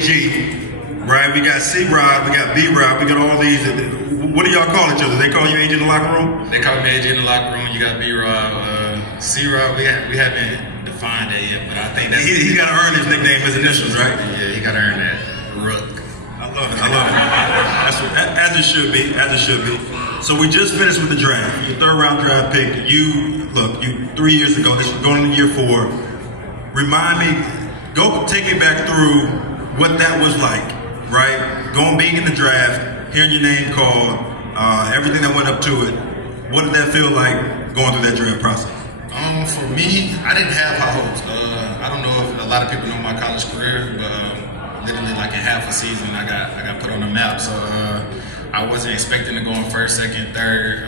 AG, right? We got C-Rod, we got B-Rod, we got all these. What do y'all call each other? They call you AG in the locker room? They call me AG in the locker room. You got B-Rod, C-Rod. We haven't defined that yet, but I think that's he got to earn his nickname, his initials, right? Yeah, he got to earn that. Rook. I love it. That's what, as it should be. As it should be. So we just finished with the draft. Your third-round draft pick. You 3 years ago. This is going into year 4. Remind me. Take me back through what that was like, right? Being in the draft, hearing your name called, everything that went up to it. What did that feel like going through that draft process? For me, I didn't have high hopes. I don't know if a lot of people know my college career, but literally like in half a season, I got put on the map. So I wasn't expecting to go in first, second, third.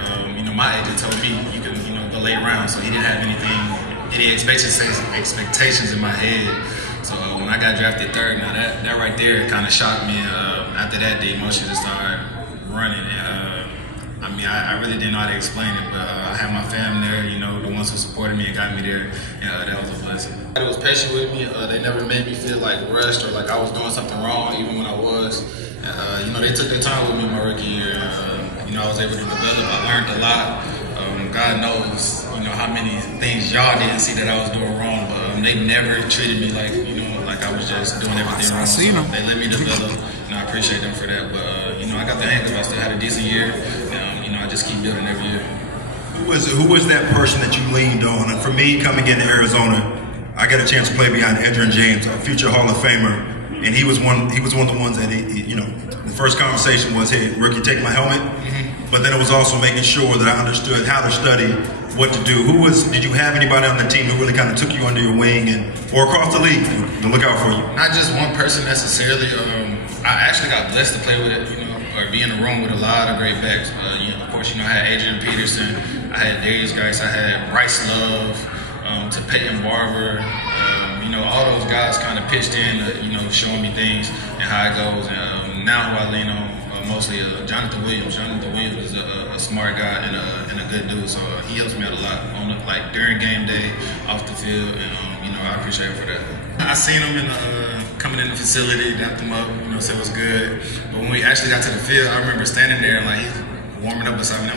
My agent told me you can go late round, so he didn't have any expectations in my head. So when I got drafted third, now that right there kind of shocked me. After that, the emotions just started running. I really didn't know how to explain it, but I had my family there, the ones who supported me and got me there. That was a blessing. They was patient with me. They never made me feel like rushed or like I was doing something wrong, even when I was. They took their time with me my rookie year. I was able to develop. I learned a lot. God knows, how many things y'all didn't see that I was doing wrong, but they never treated me like, like I was just doing everything wrong. So they let me develop, and I appreciate them for that. But I got the hang of it. I still had a decent year. I just keep building every year. Who was that person that you leaned on? And for me, coming into Arizona, I got a chance to play behind Edgerrin James, a future Hall of Famer, and he was one of the ones that the first conversation was, "Hey, rookie, take my helmet." But then it was also making sure that I understood how to study, what to do. Did you have anybody on the team who really kind of took you under your wing or across the league to look out for you? Not just one person necessarily. I actually got blessed to play with it, or be in the room with a lot of great backs. Of course, I had Adrian Peterson, I had Darius Geis, I had Bryce Love, to Peyton Barber. All those guys kind of pitched in, showing me things and how it goes. And now I lean on mostly Jonathan Williams. Jonathan Williams is a smart guy and a good dude, so he helps me out a lot during game day, off the field, and I appreciate him for that. I seen him coming in the facility, dapped him up, said it was good. But when we actually got to the field, I remember standing there and he's warming up beside me.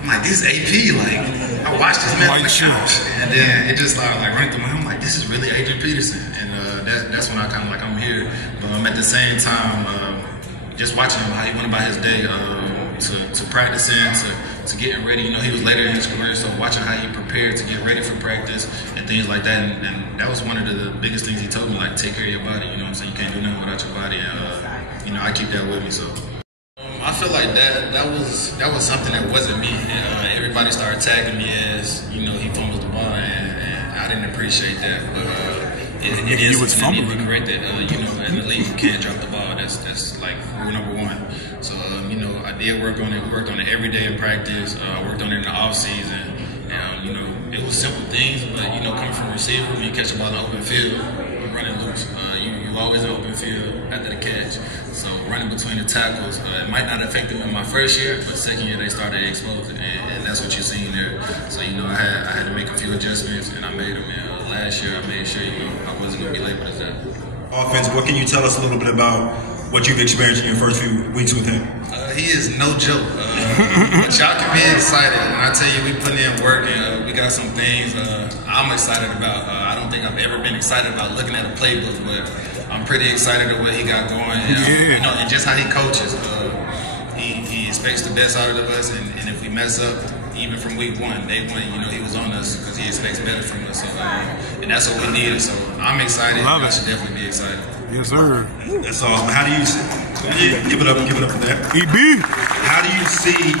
I'm like, this is AP. I watched this man on the couch, and then it just started running through my head. I'm like, this is really Adrian Peterson, and that's when I kind of I'm here. But at the same time, just watching him how he went about his day, to practicing, to getting ready. He was later in his career, so watching how he prepared to get ready for practice and things like that. And that was one of the biggest things he told me, take care of your body. You saying? You can't do nothing without your body. And I keep that with me. So I feel like that was something that wasn't me. Everybody started tagging me as he fumbles the ball, and I didn't appreciate that. But it is something that need to be corrected. In the league you can't drop the ball. That's rule number 1. So I did work on it. We worked on it every day in practice. Worked on it in the off season. And it was simple things, but coming from a receiver, when you catch the ball in the open field, you're running loose. You always in the open field after the catch. So running between the tackles, it might not affect them in my first year, but second year they started exploding, and that's what you're seeing there. So I had to make a few adjustments, and I made them. And last year I made sure I wasn't going to be labeled as that. Offense, what can you tell us a little bit about what you've experienced in your first few weeks with him? He is no joke. But y'all can be excited. When I tell you we put in work and we got some things I'm excited about. I don't think I've ever been excited about looking at a playbook, but I'm pretty excited at what he got going. And, and just how he coaches. He expects the best out of us, and if we mess up, even from week 1, day 1, he was on us because he expects better from us. So, and that's what we needed. So I'm excited. I should definitely be excited. Yes, sir. That's awesome. How do you see? Give it up for that. EB. How do you see?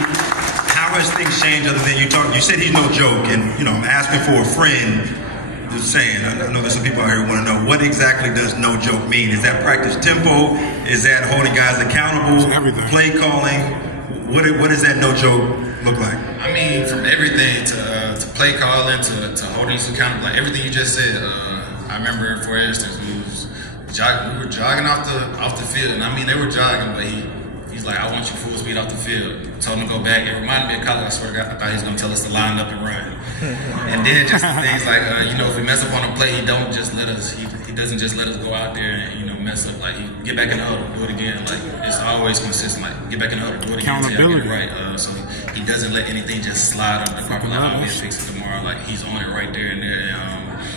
How has things changed other than you talk? You said he's no joke, and I'm asking for a friend. Just saying. I know there's some people out here who want to know what exactly does no joke mean. Is that practice tempo? Is that holding guys accountable? Everything. Play calling? What does that no joke look like? I mean, from everything to play calling to holding us accountable, everything you just said. I remember, for instance, we were jogging off the field, and I mean they were jogging, but he He's like, I want you full speed off the field. Told him to go back. It reminded me of college. I swear to God, I thought he was going to tell us to line up and run. And then just things like, if we mess up on a play, he doesn't just let us go out there and, mess up. Like, he get back in the huddle, do it again. Like, it's always consistent. Like, get back in the huddle, do it again until I get it right. So he doesn't let anything just slide under the carpet. Like, I'll fix it tomorrow. Like, he's on it right there and there,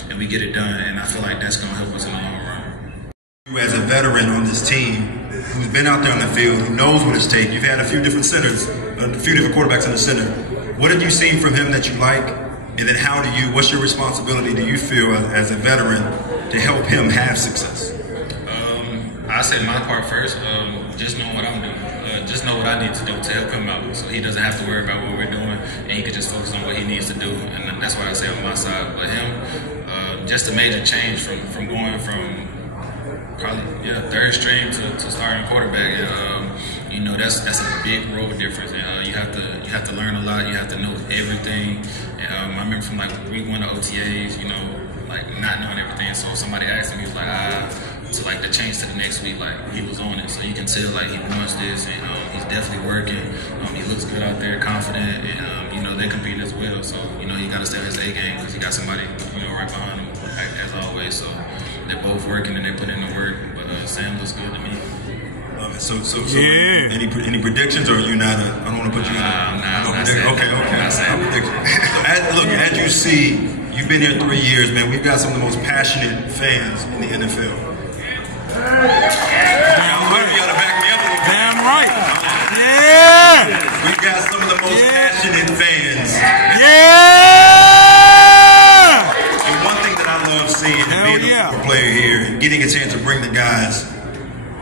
and we get it done. And I feel like that's going to help us in the long run. You as a veteran on this team, who's been out there on the field, who knows what it's taken. You've had a few different centers, a few different quarterbacks in the center. What have you seen from him that you like? And then what's your responsibility do you feel as a veteran to help him have success? I say my part first, just know what I'm doing. Just know what I need to do to help him out so he doesn't have to worry about what we're doing and he can just focus on what he needs to do. And that's what I say on my side. But him, just a major change from going from probably third string to starting quarterback, and that's a big role difference. And you have to learn a lot. You have to know everything. And I remember from like week 1 of OTAs, like not knowing everything. So somebody asked me, he was like, to like the change to the next week, like he was on it. So you can tell like he wants this, and he's definitely working. He looks good out there, confident, and they're competing as well. So he got to stay on his A game because he got somebody right behind him as always. So they're both working and they put in the work. But Sam looks good to me. So yeah. Any predictions, or are you not? I don't want to put you in. Okay. Look, as you see, you've been here 3 years, man. We've got some of the most passionate fans in the NFL. Damn right. You gotta back me up a little bit. Damn right. Yeah. We've got some of the most passionate fans. Yeah. And one thing that I love seeing and being a football player here and getting a chance to bring the guys.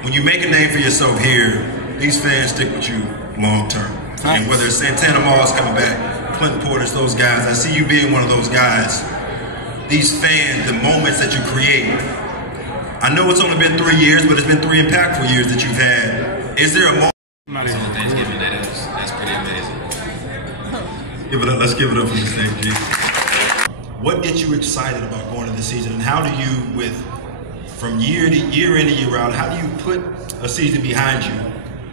When you make a name for yourself here, these fans stick with you long term. And whether it's Santana Moss coming back, Clinton Portis, those guys, I see you being one of those guys. These fans, the moments that you create. I know it's only been 3 years, but it's been 3 impactful years that you've had. Is there a moment? Thanksgiving, that's pretty amazing. Let's give it up for the same G. What gets you excited about going into the season, and how do you, from year in to year out, how do you put a season behind you,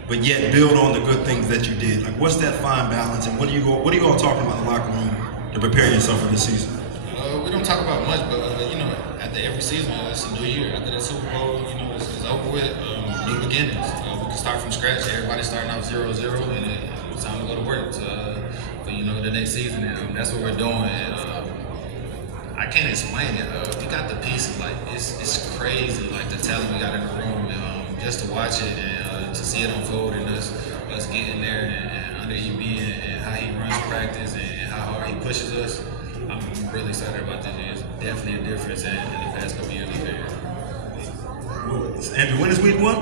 but yet build on the good things that you did? Like, what's that fine balance, and what are you all talking about in the locker room to prepare yourself for the season? We don't talk about much, but after every season, it's a new year. After that Super Bowl, it's over with. New beginnings. We can start from scratch. Everybody's starting off 0-0, and it's time to go to work for the next season. And that's what we're doing. And, I can't explain it. We got the pieces. Like it's crazy. Like the talent we got in the room. Just to watch it and to see it unfold, and us getting there and under EB and how he runs practice and how hard he pushes us. I'm really excited about this. It's definitely a difference in the past couple years of there. Andrew, when is week 1?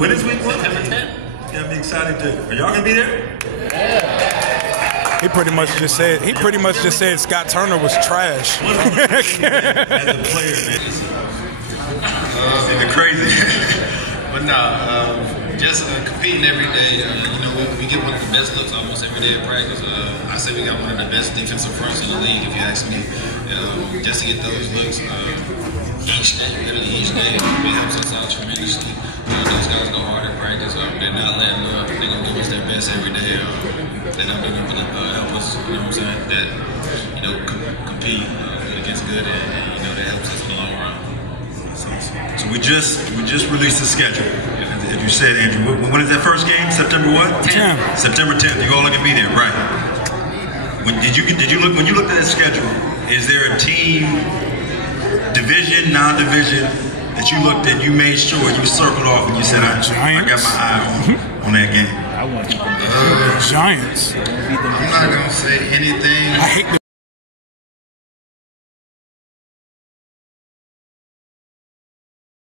When is week 1? September 10th. It's gonna be exciting too. Are y'all gonna be there? He pretty much just said Scott Turner was trash. As a player, man. It's crazy. But just competing every day. We get one of the best looks almost every day at practice. I say we got one of the best defensive fronts in the league, if you ask me. Just to get those looks literally each day, it helps us out tremendously. Those guys go hard at practice. They're not letting up. They're going to give us their best every day. They're not being able to help us, that, compete against good, and that helps us in the long run. So we just released the schedule. As you said, Andrew, when is that first game? September what? 10th. September 10th. You all can be there, right? When you looked at that schedule? Is there a team, division, non-division, that you looked at? You made sure you circled off and you said, I got my eye on that game. Giants. I'm not gonna say anything. I hate the